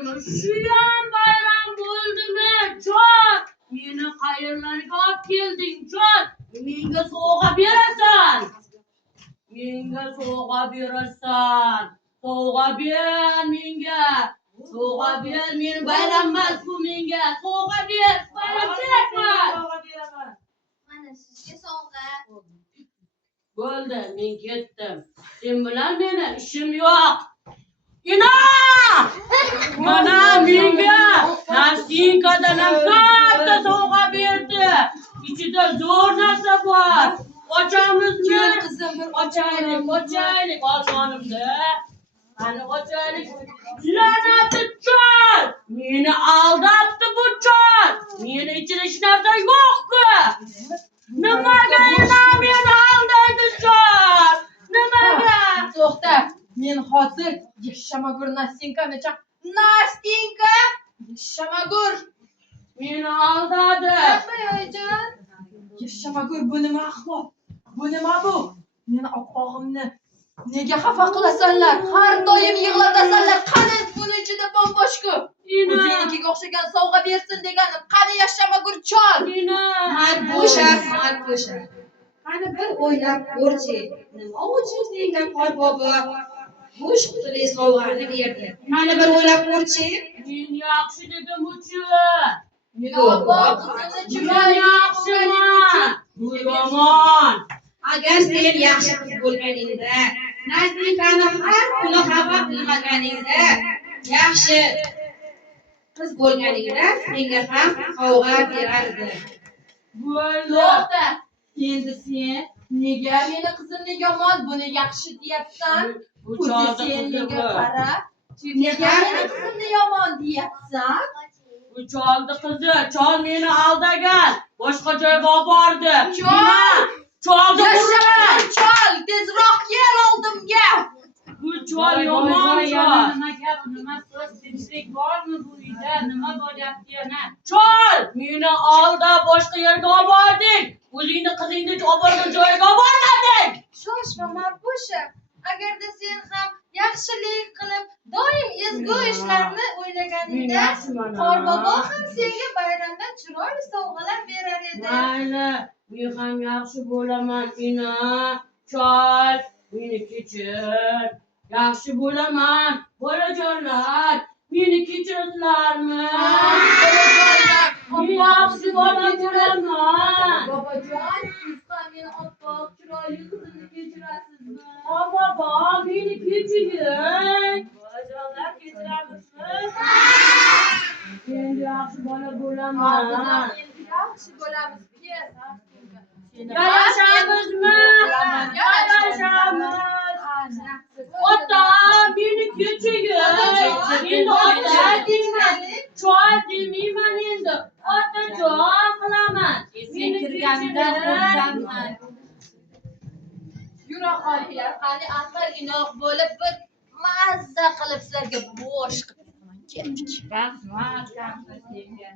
bo'ldimi? Shuyam bayram bo'ldimi? Jon, meni qayerlarga olib kelding, jon? Menga sovg'a berasan. Menga sovg'a berasan. Sovg'a ber menga. Sovg'a ber, meni bayram emas bu menga. Sovg'a ber, bayram kerakmas. Sovg'a beraman. Mana sizga sovg'a. Bo'ldi, men ketdim. Sen bilan meni ishim yo'q. Ina! Mana menga Nastinkadan ham katta sovg'a berdi. Ichida zo'r narsa bor. Ochamizmi? Qizim, bir Ochaylik, olmonimda. Qani ochaylik. La'nati chol! Meni aldabdi bu chol. Meni ichida hech narsa yo'q-ku. Nimaga meni aldaydi chol? Nimaga? to'xta. Men hozir Yashamagur Nastinkani Nastinka! Yashamagur! Meni aldadi. Oyajon. Yashamagur, bu nima ahvol? Bu nima bu? Meni opog'imni nega xafa qilasanlar? Har doim yig'latasanlar. Qani buni ichida bomboshku. O'zingnikiga o'xshagan sovg'a bersin deganim. Qani Yashamagur chol? Marpo'sha. Qani bir o'ylab ko'rchi. Nima uchun senga qorbobo bo'sh qutili sovg'ani berdi? Qani bir o'ylab ko'rchi. Men yaxshi dedim uchun. Yo'q, qizimni Men yaxshiman. Bu yomon. Agar sen yaxshi qiz bo'lganingda, Nastinkani har kuni xafa qilmaganingda, yaxshi qiz bo'lganingda senga ham sovg'a berardi. Bo'ldi. To'xta. Endi sen nega meni qizimni yomon, buni yaxshi deyapsan? Bu O'zi cholda sen qizi nega bu. qara? Nega meni qizimni yomon deyapsan? Bu cholda qizi. Chol meni aldagan. Boshqa joyga olib bordi. Cholda Yashamagur chol, tezroq kel oldimga. Bu chol yomon chol. Nima gap, nima so'z, tinchlik bormi bu uyda? Nima bo'lyapti yana? Chol, meni aldab boshqa yerga olib bording. O'zingni qizingni olib borgan joyga olib bormading. Shoshma Marpo'sha. Agarda sen ham yaxshilik qilib, doim ezgu ishlarni o'ylaganingda, Qorbobo ham senga bayramda chiroyli sovg'alar berar edi. Mayli, men ham yaxshi bo'laman, ina. Chol, meni kechir. Yaxshi bo'laman, bolajonlar. Meni kechirasizlarmi? Men yaxshi bola bo'laman. Bobojon, siz ham meni oppoq chiroyli qizimni kechirasizmi? Bobo, meni kechiring. Bolajonlar kechiramizmi? Endi yaxshi bola Hozir bo'laman. endi yaxshi bo'lamiz. Yarashamizmi? Yarashamiz. Ota, meni kechiring. Endi ota deyman. Chol demayman endi. Otajon qilaman. Sen kirganida xursandman. Yura qolinglar, qani aql inoq bo'lib bir mazza qilib sizlarga bosh qilib ketdik. Rahmat, rahmat senga.